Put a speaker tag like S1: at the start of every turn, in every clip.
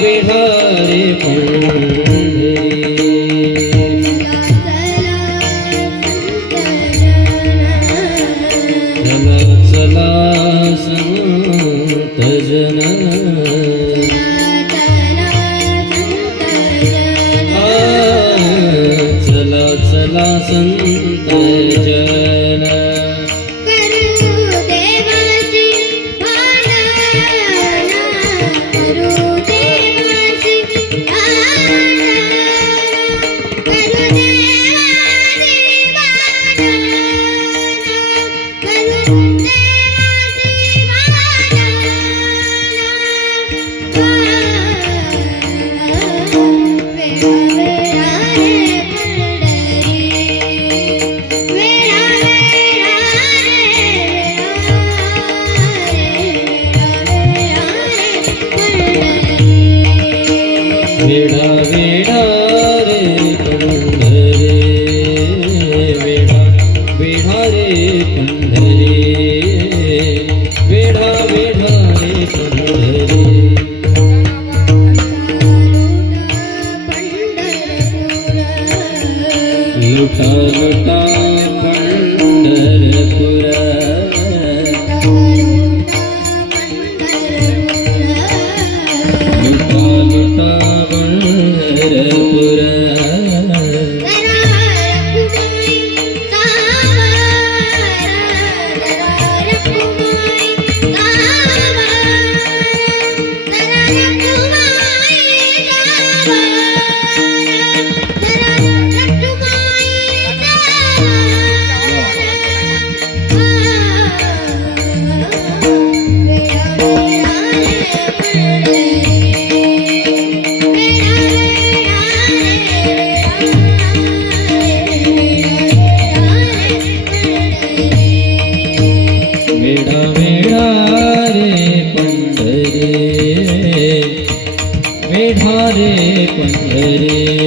S1: बिहारी
S2: चला चला
S1: चला
S2: संत जन
S1: चला
S2: चला
S1: चला
S2: संत पंडरी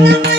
S1: Thank you.